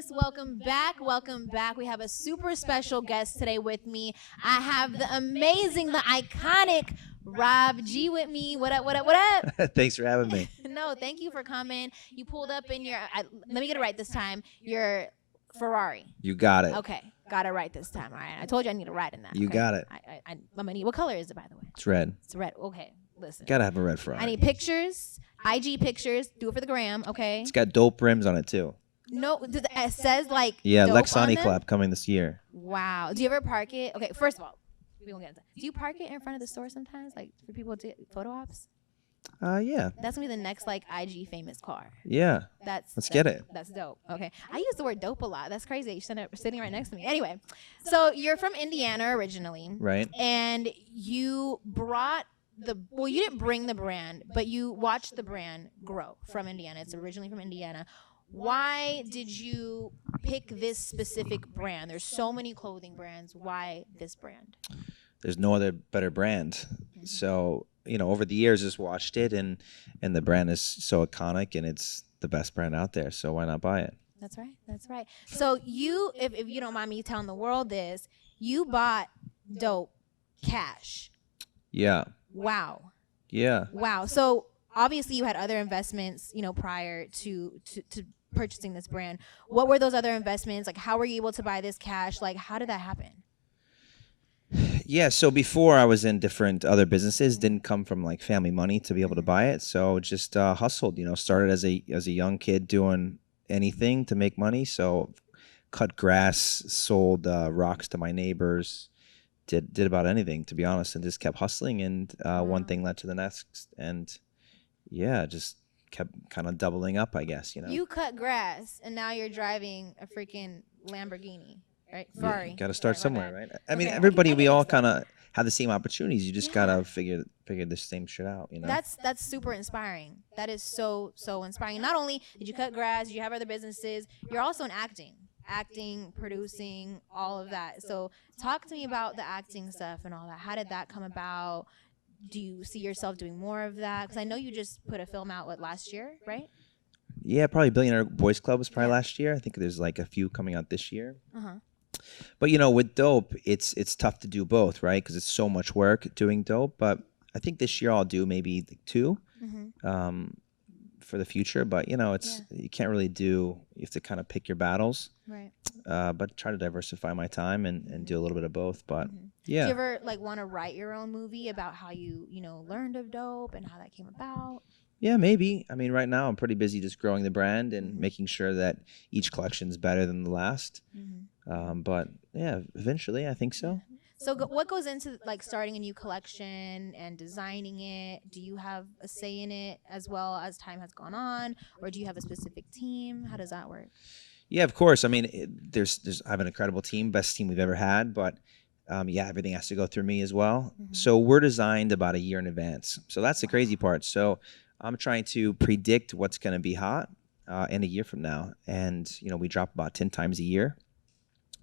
Cannabis. Welcome back. Welcome back. We have a super special guest today with me. I have the amazing, the iconic RobG with me. What up, what up, what up? Thanks for having me. No, thank you for coming. You pulled up in your, let me get it right this time, your Ferrari. You got it. Okay, got it right this time. All right, I told you I need a ride in that. You okay? got it. I'm gonna need, what color is it, by the way? It's red. It's red. Okay, listen. Gotta have a red Ferrari. I need pictures, IG pictures. Do it for the gram, okay? It's got dope rims on it too. No, it says like Yeah, dope on Lexani them? Club coming this year. Wow. Do you ever park it? Okay, first of all, we won't get into that. Do you park it in front of the store sometimes, like for people to photo ops? Yeah. That's gonna be the next like IG famous car. Yeah. Let's get it. That's dope. Okay, I use the word dope a lot. That's crazy. You're sitting right next to me. Anyway, so you're from Indiana originally, Right. and you brought you didn't bring the brand, but you watched the brand grow from Indiana. It's originally from Indiana. Why did you pick this specific brand? There's so many clothing brands. Why this brand? There's no other better brand. So, over the years just watched it and the brand is so iconic and it's the best brand out there. So why not buy it? That's right. That's right. So you, if you don't mind me telling the world this, you bought dope cash. Yeah. Wow. Yeah. Wow. So obviously you had other investments, prior to purchasing this brand. What were those other investments? Like, how were you able to buy this cash? Like, how did that happen? Yeah, so before I was in different other businesses, didn't come from like family money to be able to buy it. So just hustled, started as a young kid doing anything to make money. So cut grass, sold rocks to my neighbors, did about anything, to be honest, and just kept hustling. And one thing led to the next. And yeah, just kept kind of doubling up, I guess, You cut grass and now you're driving a freaking Lamborghini. Right, Ferrari. Yeah, got to start somewhere, right? I mean, Okay, everybody, I we get all this, though. kind of have the same opportunities. You just Yeah. gotta figure the same shit out, That's super inspiring. That is so inspiring. Not only did you cut grass, did you have other businesses, you're also in acting, producing, all of that. So talk to me about the acting stuff and all that. How did that come about? Do you see yourself doing more of that? Because I know you just put a film out last year, right? Yeah, probably Billionaire Boys Club was probably Yeah. last year. I think there's like a few coming out this year. Uh-huh. But with dope, it's tough to do both, right? Because it's so much work doing dope. But I think this year I'll do maybe like 2 Mm-hmm. for the future. But it's you can't really do. You have to kind of pick your battles. Right. But try to diversify my time and do a little bit of both. But Do yeah. you ever want to write your own movie about how you learned of dope and how that came about? Yeah, maybe. I mean, right now I'm pretty busy just growing the brand and making sure that each collection is better than the last. But yeah, eventually I think so. So what goes into like starting a new collection and designing it? Do you have a say in it as well as time has gone on, or do you have a specific team? How does that work? Yeah, of course. I mean, I have an incredible team, best team we've ever had. But yeah, everything has to go through me as well. So we're designed about a year in advance. So that's the crazy part. So I'm trying to predict what's going to be hot in a year from now. And, we drop about 10 times a year.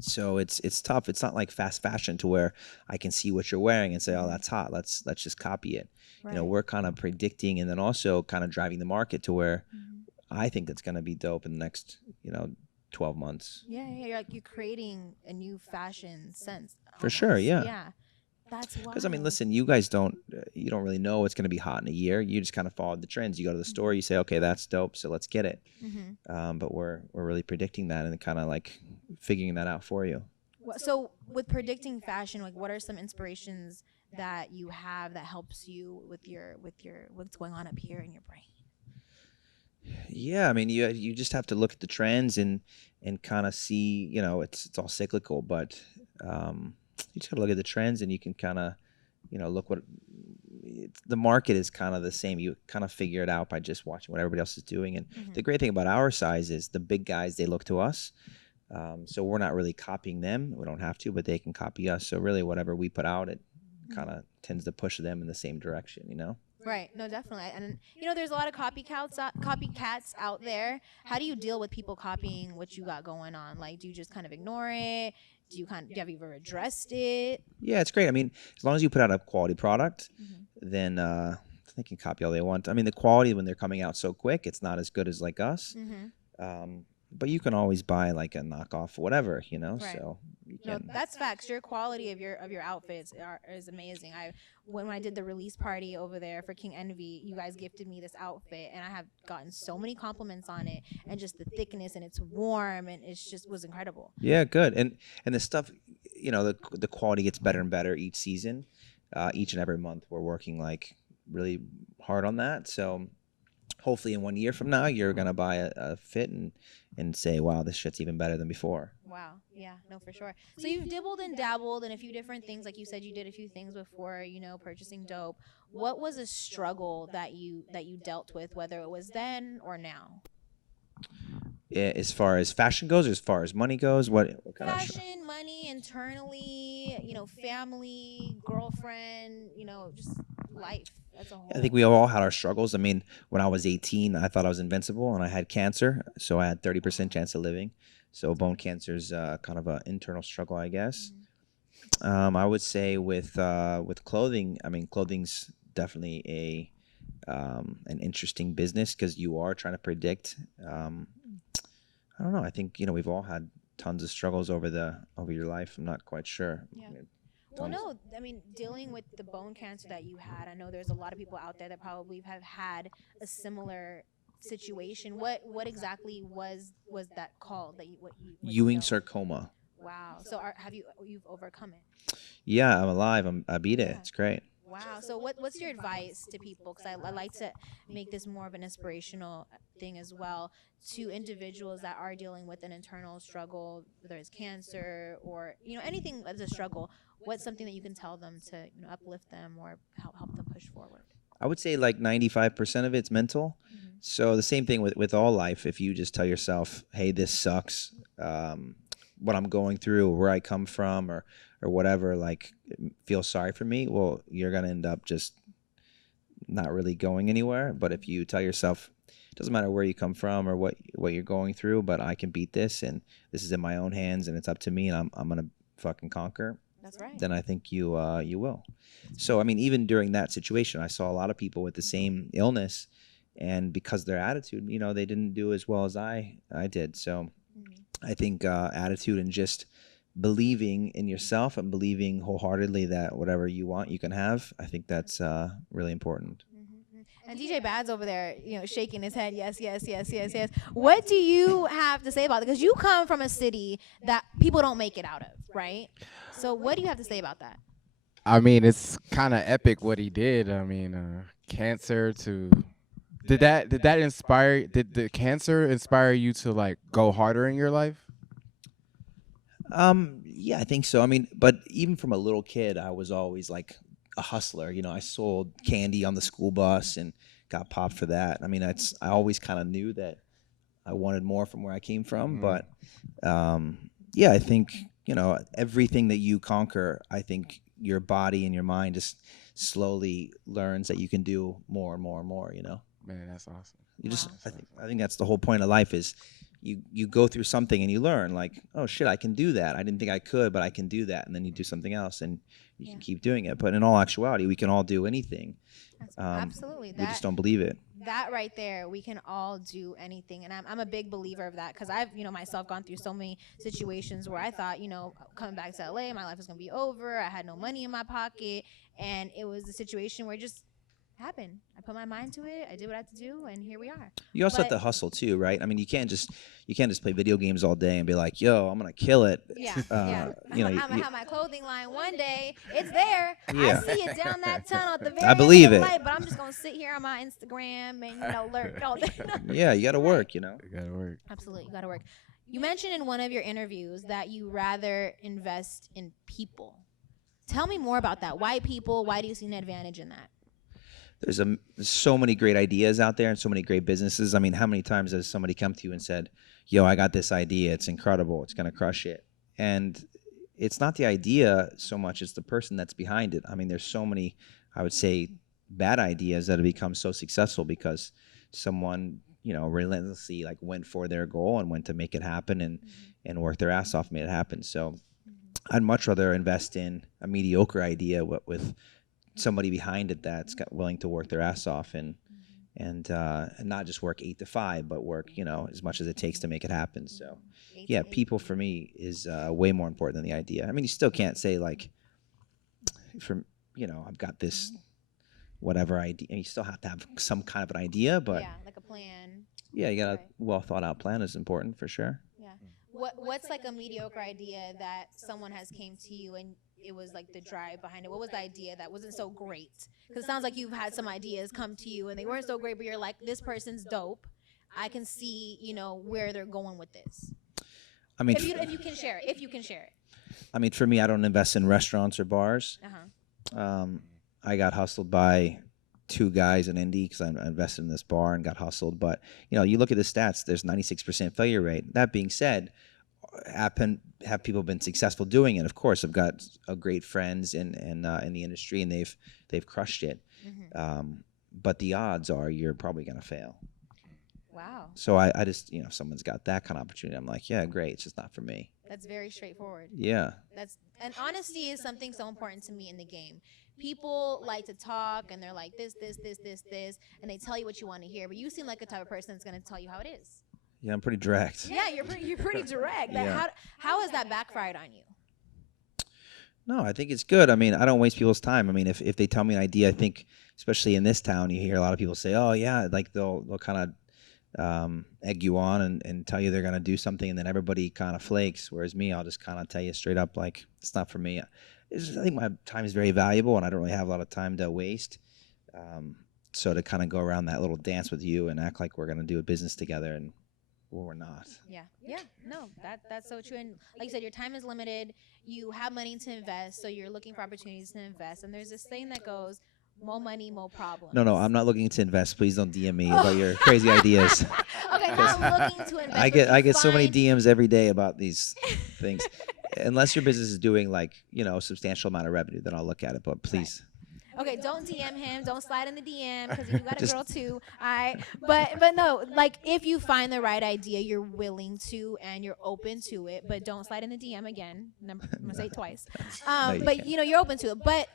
So it's tough. It's not like fast fashion to where I can see what you're wearing and say, oh, that's hot. Let's just copy it. Right. We're kind of predicting and then also kind of driving the market to where I think it's going to be dope in the next, 12 months. Yeah, you're creating a new fashion sense. For sure, yeah. Yeah. That's wild. Because I mean, listen, you guys you don't really know what's going to be hot in a year. You just kind of follow the trends. You go to the store, you say, okay, that's dope, so let's get it. But we're really predicting that and kind of like figuring that out for you. So with predicting fashion, like what are some inspirations that you have that helps you with your what's going on up here in your brain? Yeah, I mean, you just have to look at the trends and kind of see, it's all cyclical, but you just got to look at the trends and you can kind of, look the market is kind of the same. You kind of figure it out by just watching what everybody else is doing. And the great thing about our size is the big guys, they look to us. So we're not really copying them. We don't have to, but they can copy us. So really whatever we put out, it kind of tends to push them in the same direction, Right. No, definitely. And there's a lot of copycats out there. How do you deal with people copying what you got going on? Like, do you just kind of ignore it? Have you ever addressed it? Yeah, it's great. I mean, as long as you put out a quality product, then they can copy all they want. I mean, the quality when they're coming out so quick, it's not as good as like us. but you can always buy like a knockoff, whatever, you know. Right. So you No, can. that's facts. Your quality of your outfits is amazing. When I did the release party over there for King Envy, you guys gifted me this outfit, and I have gotten so many compliments on it, and just the thickness, and it's warm, and it's just was incredible. Yeah, good. And the stuff, the quality gets better and better each season. Each and every month, we're working like really hard on that. So hopefully, in 1 year from now, you're gonna buy a fit and say, "Wow, this shit's even better than before." Wow. Yeah, no, for sure. So you've dibbled and dabbled in a few different things. Like you said, you did a few things before, purchasing dope. What was a struggle that you dealt with, whether it was then or now? As far as fashion goes, or as far as money goes, what kind of? Fashion, money, internally, family, girlfriend, just life as a I think whole. we all had our struggles. I mean, when I was 18, I thought I was invincible, and I had cancer, so I had 30% Wow. chance of living. So bone cancer is kind of an internal struggle, I guess. Hmm. I would say with clothing, I mean, clothing's definitely an interesting business because you are trying to predict. Um, I don't know. I think we've all had tons of struggles over your life. I'm not quite sure. Yeah. Well, Tons. no, I mean, dealing with the bone cancer that you had, I know there's a lot of people out there that probably have had a similar situation. What exactly was that called that you Ewing dealt with? sarcoma. Wow. So you've overcome it? Yeah, I'm alive. I beat it. Yeah. It's great. Wow. So what's your advice to people? Because I like to make this more of an inspirational thing as well to individuals that are dealing with an internal struggle, whether it's cancer or anything that's a struggle. What's something that you can tell them to uplift them or help them push forward? I would say like 95% of it's mental. Hmm. So the same thing with all life. If you just tell yourself, "Hey, this sucks," um, what I'm going through, or where I come from, or whatever, like feel sorry for me. Well, you're gonna end up just not really going anywhere. But if you tell yourself, it doesn't matter where you come from or what you're going through, but I can beat this, and this is in my own hands, and it's up to me, and I'm gonna fucking conquer. That's right. Then I think you will. So I mean, even during that situation, I saw a lot of people with the same illness, and because their attitude, they didn't do as well as I did. So Hmm. I think attitude and just believing in yourself and believing wholeheartedly that whatever you want, you can have. I think that's really important. And DJ Bad's over there, shaking his head. Yes, yes, yes, yes, yes. What do you have to say about it? Because you come from a city that people don't make it out of, right? So what do you have to say about that? I mean, it's kind of epic what he did. I mean, cancer to did that inspire? Did the cancer inspire you to like go harder in your life? Yeah, I think so. I mean, but even from a little kid, I was always like a hustler. I sold candy on the school bus and got popped for that. I mean, I always kind of knew that I wanted more from where I came from. Mm. But um, yeah, I think everything that you conquer, I think your body and your mind just slowly learns that you can do more and more and more. Man, that's awesome. You just Wow. I think that's the whole point of life is you go through something and you learn like, oh shit, I can do that. I didn't think I could, but I can do that. And then you do something else and you Yeah. can keep doing it. But in all actuality, we can all do anything. Absolutely. We just don't believe it. That right there, we can all do anything, and I'm a big believer of that because I've myself gone through so many situations where I thought coming back to LA, my life was gonna be over. I had no money in my pocket, and it was a situation where it just happened. I put my mind to it. I did what I had to do, and here we are. You also have But to hustle too, right? I mean, you can't just play video games all day and be like, yo, I'm gonna kill it. yeah, yeah. I'm You know, gonna you, have my clothing line one day. It's there. Yeah. I see it down that tunnel at the very I end believe of the it. light. But I'm just gonna sit here on my Instagram and lurk all day. Yeah, you got to Right. work. It gotta work. Absolutely, you got to work. You mentioned in one of your interviews that you rather invest in people. Tell me more about that. Why people? Why do you see an advantage in that? There's so many great ideas out there and so many great businesses. I mean, how many times has somebody come to you and said, "Yo, I got this idea. It's incredible. It's gonna crush it." And it's not the idea so much; it's the person that's behind it. I mean, there's so many, I would say, bad ideas that have become so successful because someone, relentlessly like went for their goal and went to make it happen and worked their ass off and made it happen. So I'd much rather invest in a mediocre idea with somebody behind it that's willing to work their ass off and not just work 8 to 5, but work as much as it takes to make it happen. So Eight to yeah, eight. people for me is way more important than the idea. I mean, you still can't say like, from I've got this whatever idea. And you still have to have some kind of an idea, but Yeah, like a plan. yeah, you got a Right. well thought out plan is important for sure. Yeah. What's like a mediocre idea that someone has came to you and it was like the drive behind it? What was the idea that wasn't so great? Because it sounds like you've had some ideas come to you and they weren't so great, but you're like, this person's dope. I can see, where they're going with this. I mean, If you can share it, if you can share it. I mean, for me, I don't invest in restaurants or bars. I got hustled by two guys in Indy because I invested in this bar and got hustled. But you look at the stats. There's 96% failure rate. That being said, have people been successful doing it? Of course, I've got great friends in the industry, and they've crushed it. But the odds are you're probably gonna fail. Wow. So I just if someone's got that kind of opportunity, I'm like, yeah, great. It's just not for me. That's very straightforward. Yeah. And honesty is something so important to me in the game. People like to talk and they're like this, and they tell you what you want to hear. But you seem like a type of person that's going to tell you how it is. Yeah, I'm pretty direct. Yeah, you're pretty direct. Yeah. How has that backfired on you? No, I think it's good. I mean, I don't waste people's time. I mean, if they tell me an idea, I think, especially in this town, you hear a lot of people say, "Oh yeah," like they'll kind of egg you on and tell you they're gonna do something, and then everybody kind of flakes. Whereas me, I'll just kind of tell you straight up, like it's not for me. I think my time is very valuable, and I don't really have a lot of time to waste. So to kind of go around that little dance with you and act like we're gonna do a business together, and well, we're not. Yeah. No, that's so true. And like you said, your time is limited. You have money to invest, so you're looking for opportunities to invest. And there's this thing that goes, more money, more problems. No, I'm not looking to invest. Please don't DM me about your crazy ideas. Okay, not looking to invest. I get so many DMs every day about these things. Unless your business is doing like a substantial amount of revenue, then I'll look at it. But please. Okay, don't DM him. Don't slide in the DM because you got a girl too. All right, but no, like if you find the right idea, you're willing to and you're open to it. But don't slide in the DM again. I'm gonna say it twice. But you're open to it. But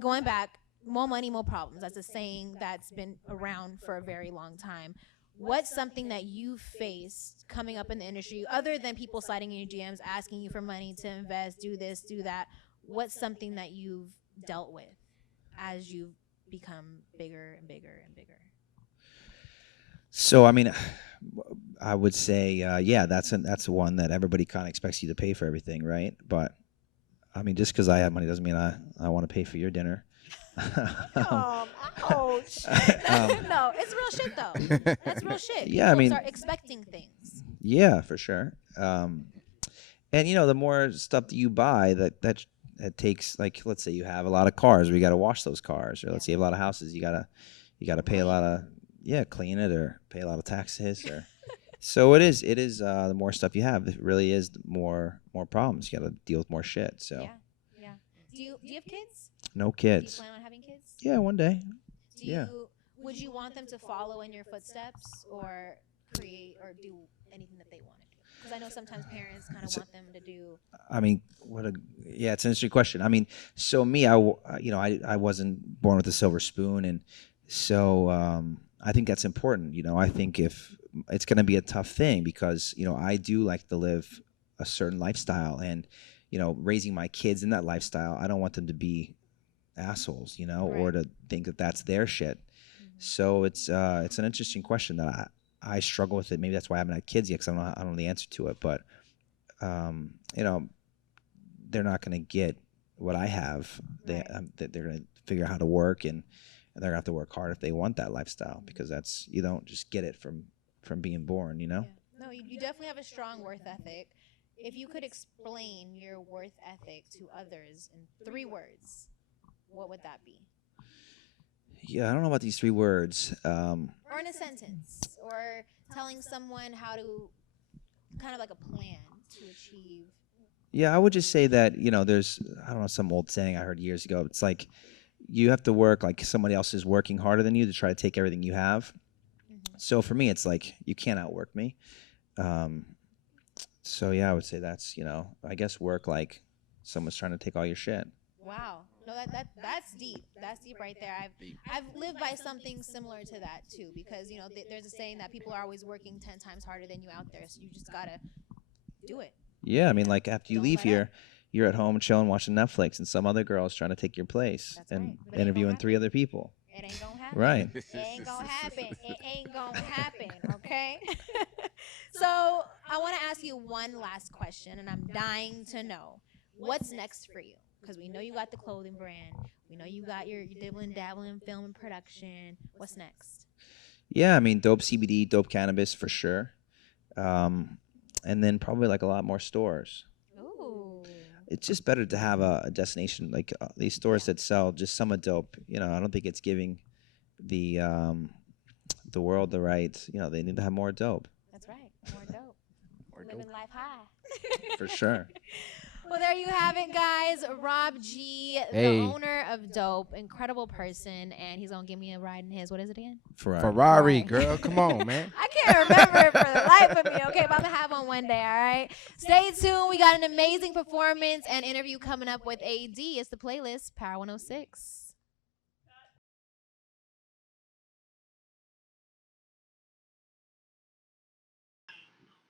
going back, more money, more problems. That's a saying that's been around for a very long time. What's something that you faced coming up in the industry, other than people sliding in your DMs, asking you for money to invest, do this, do that? What's something that you've dealt with as you've become bigger and bigger and bigger? So I mean, I would say yeah, that's one that everybody kind of expects you to pay for everything, right? But I mean, just because I have money doesn't mean I want to pay for your dinner. Ouch. No, it's real shit though. That's real shit. Yeah, I People mean- start expecting things. Yeah, for sure. And the more stuff that you buy, that takes, like, let's say you have a lot of cars, where you got to wash those cars, or let's say you have a lot of houses, you gotta pay a lot of clean it or pay a lot of taxes, or so it is. The more stuff you have, it really is more problems. You got to deal with more shit. So Yeah. Do you have kids? no Do you kids. plan on having kids? Yeah, one day. Do Yeah. Would you want them to follow in your footsteps or create or do anything that they want to do? Because I know sometimes parents kind of want them to do. I mean, it's an interesting question. I mean, so me, I wasn't born with a silver spoon, and so I think that's important. I think if it's going to be a tough thing, because I do like to live a certain lifestyle, and raising my kids in that lifestyle, I don't want them to be assholes, or to think that that's their shit. So it's an interesting question that I struggle with it. Maybe that's why I haven't had kids yet, because I don't know the answer to it. But they're not going to get what I have. They're going to figure out how to work, and they're going to have to work hard if they want that lifestyle, because you don't just get it from being born. Yeah. No, you definitely have a strong work ethic. If you could explain your work ethic to others in 3 words, what would that be? Yeah, I don't know about these 3 words. Or in a sentence, or telling someone how to, kind of like a plan to achieve. Yeah, I would just say that, there's, I don't know, some old saying I heard years ago. It's like you have to work like somebody else is working harder than you to try to take everything you have. So for me, it's like you can't outwork me. So yeah, I would say that's, I guess work like someone's trying to take all your shit. Wow. No, that's deep. That's deep right there. I've lived by something similar to that too, because you know there's a saying that people are always working 10 times harder than you out there, so you just gotta do it. Yeah, I mean, like after you Don't leave let up. here, you're at home chilling, watching Netflix, and some other girl's trying to take your place That's and right. But it ain't gonna interviewing three happen. other people. It ain't gonna happen. Right. It ain't gonna happen. It ain't gonna happen. Okay. So I want to ask you one last question, and I'm dying to know what's next for you, because we know you got the clothing brand. We know you got your dibbling dabbling film and production. What's next? Yeah, I mean, dope CBD, dope cannabis for sure. And then probably like a lot more stores. Ooh. It's just better to have a destination like these stores that sell just some dope. You know, I don't think it's giving the world the right. You know, they need to have more dope That's right. More dope. More Living dope. life high. for sure. Well, there you have it, guys. RobG, Hey. the owner of Dope, incredible person, and he's gonna give me a ride in his. What is it again? Ferrari. Ferrari, girl, come on, man. I can't remember it for the life of me. Okay, but I'm gonna have one one day. All right. Stay tuned. We got an amazing performance and interview coming up with AD. It's the playlist Power 106.